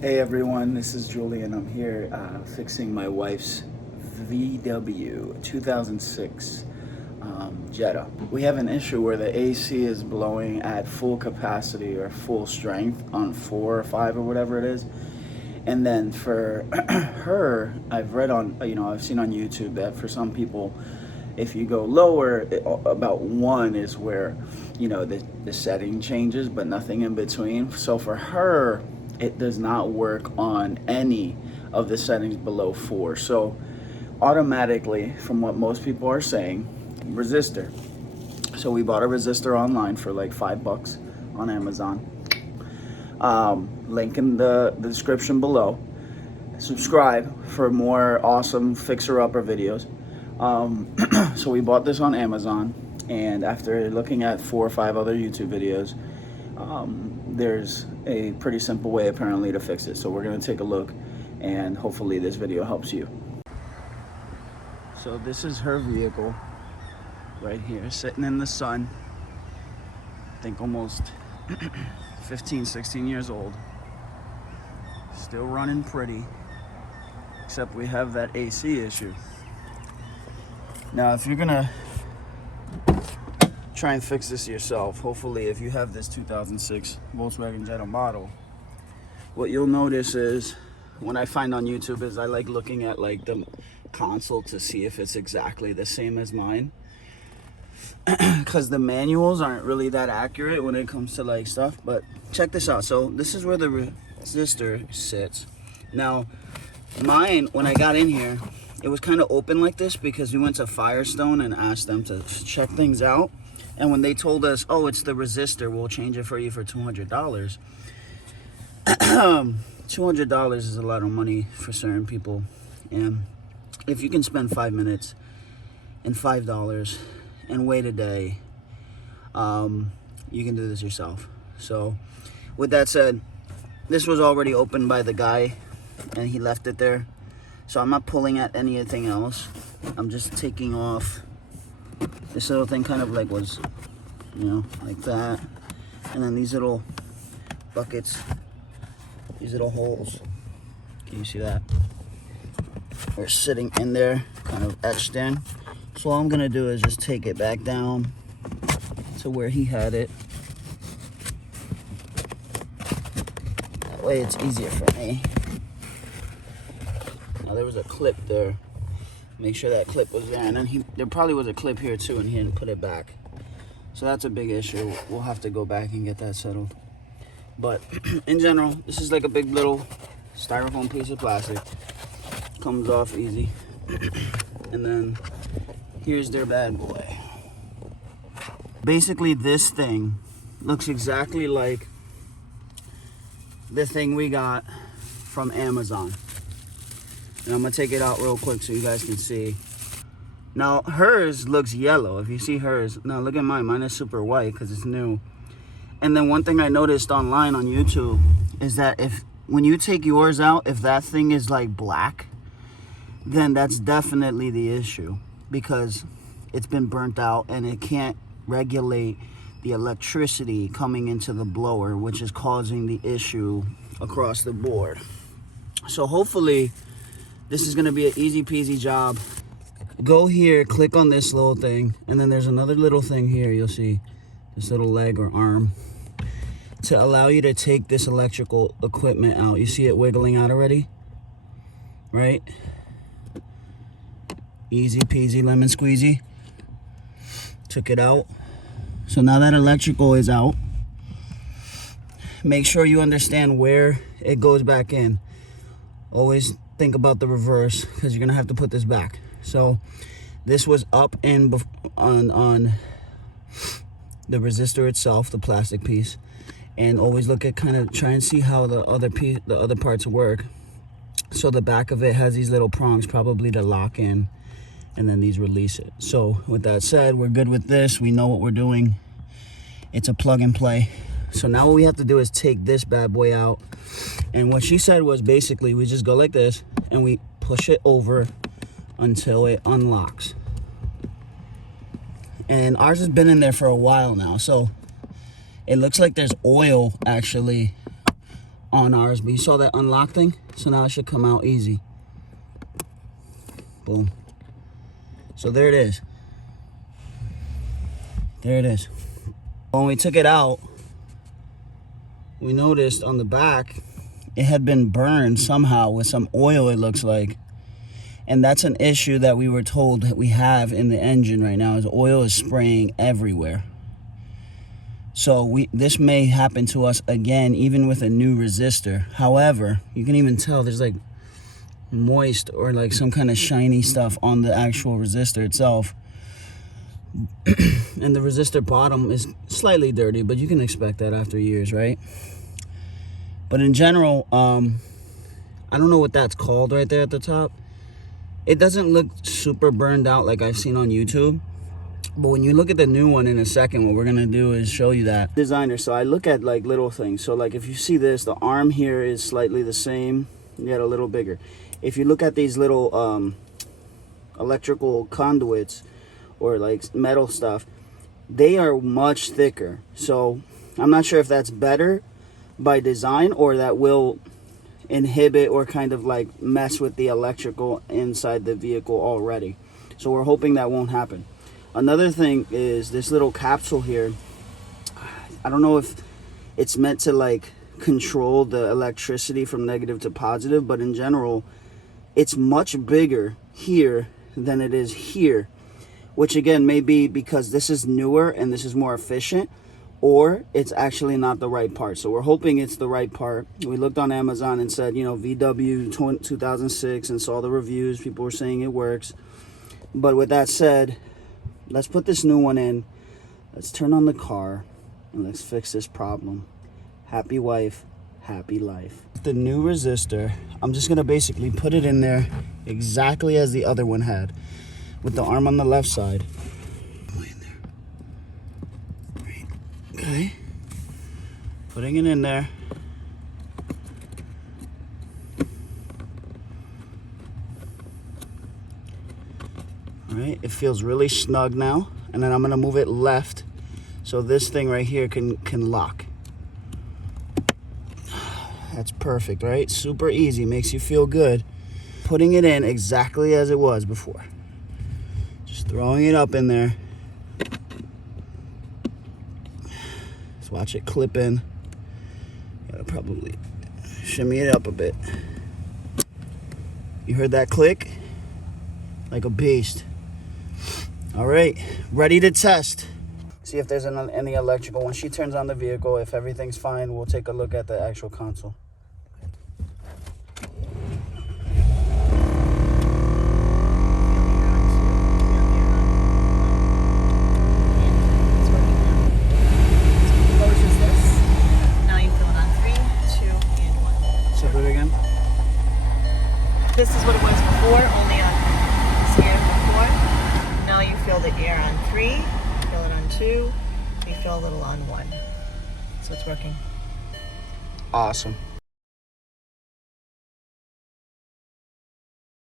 Hey everyone, this is Julian. I'm here fixing my wife's VW 2006 Jetta. We have an issue where the AC is blowing at full capacity or full strength on 4 or 5 or whatever it is. And then for her, I've read on, I've seen on YouTube that for some people, if you go lower, about 1 is where, the setting changes, but nothing in between. So for her, it does not work on any of the settings below 4. So automatically, from what most people are saying, resistor. So we bought a resistor online for like $5 on Amazon. Link in the description below. Subscribe for more awesome fixer-upper videos. So we bought this on Amazon, and after looking at 4 or 5 other YouTube videos, there's a pretty simple way apparently to fix it. So we're going to take a look, and hopefully this video helps you. So this is her vehicle right here, sitting in the sun. I think almost 15, 16 years old. Still running pretty, except we have that AC issue. Now, if you're gonna try and fix this yourself, hopefully if you have this 2006 Volkswagen Jetta model, what you'll notice is, when I find on YouTube, is I like looking at like the console to see if it's exactly the same as mine, because the manuals aren't really that accurate when it comes to like stuff. But check this out. So this is where the resistor sits. Now mine, when I got in here, it was kind of open like this because we went to Firestone and asked them to check things out. And when they told us, oh, it's the resistor, we'll change it for you for $200. $200 is a lot of money for certain people. And if you can spend 5 minutes and $5 and wait a day, you can do this yourself. So with that said, this was already opened by the guy and he left it there. So I'm not pulling at anything else. I'm just taking off this little thing, kind of like was, like that. And then these little buckets, these little holes, can you see that? They're sitting in there, kind of etched in. So all I'm gonna do is just take it back down to where he had it. That way it's easier for me. Now there was a clip there. Make sure that clip was there, and then there probably was a clip here too, and he didn't put it back. So that's a big issue. We'll have to go back and get that settled. But in general, this is like a big little styrofoam piece of plastic. Comes off easy. And then here's their bad boy. Basically, this thing looks exactly like the thing we got from Amazon. And I'm gonna take it out real quick so you guys can see. Now hers looks yellow. If you see hers, now look at mine. Mine is super white because it's new. And then one thing I noticed online on YouTube is that when you take yours out, if that thing is like black, then that's definitely the issue, because it's been burnt out and it can't regulate the electricity coming into the blower, which is causing the issue across the board. So hopefully this is gonna be an easy peasy job. Go here, click on this little thing, and then there's another little thing here. You'll see this little leg or arm to allow you to take this electrical equipment out. You see it wiggling out already, right? Easy peasy lemon squeezy. Took it out. So now that electrical is out, make sure you understand where it goes back in. Always think about the reverse, because you're gonna have to put this back. So this was up in on the resistor itself, the plastic piece, and always look at, kind of try and see how the other parts work. So the back of it has these little prongs, probably to lock in, and then these release it. So with that said, we're good with this. We know what we're doing. It's a plug and play. So now what we have to do is take this bad boy out. And what she said was basically we just go like this and we push it over until it unlocks. And ours has been in there for a while now, so it looks like there's oil actually on ours, but you saw that unlock thing? So now it should come out easy. Boom. So there it is. There it is. When we took it out, we noticed on the back, it had been burned somehow with some oil, it looks like. And that's an issue that we were told that we have in the engine right now, is oil is spraying everywhere. So this may happen to us again, even with a new resistor. However, you can even tell there's like moist or like some kind of shiny stuff on the actual resistor itself. And the resistor bottom is slightly dirty, but you can expect that after years, right? But in general, I don't know what that's called right there at the top. It doesn't look super burned out like I've seen on YouTube. But when you look at the new one in a second, what we're gonna do is show you that. Designer, so I look at like little things. So like if you see this, the arm here is slightly the same, yet a little bigger. If you look at these little electrical conduits or like metal stuff, they are much thicker. So I'm not sure if that's better by design or that will inhibit or kind of like mess with the electrical inside the vehicle already. So we're hoping that won't happen. Another thing is this little capsule here. I don't know if it's meant to like control the electricity from negative to positive, but in general, it's much bigger here than it is here, which again may be because this is newer and this is more efficient, or it's actually not the right part. So we're hoping it's the right part. We looked on Amazon and said, you know, VW 2006 and saw the reviews. People were saying it works. But with that said, let's put this new one in. Let's turn on the car and let's fix this problem. Happy wife, happy life. The new resistor, I'm just gonna basically put it in there exactly as the other one had, with the arm on the left side. Okay, putting it in there. All right, it feels really snug now. And then I'm gonna move it left so this thing right here can lock. That's perfect, right? Super easy, makes you feel good. Putting it in exactly as it was before. Just throwing it up in there. Just watch it clip in. Gotta probably shimmy it up a bit. You heard that click? Like a beast. All right, ready to test. See if there's any electrical. When she turns on the vehicle, if everything's fine, we'll take a look at the actual console. This is what it was before, only on scan before. Now you feel the air on 3, feel it on 2, you feel a little on 1. So it's working. Awesome.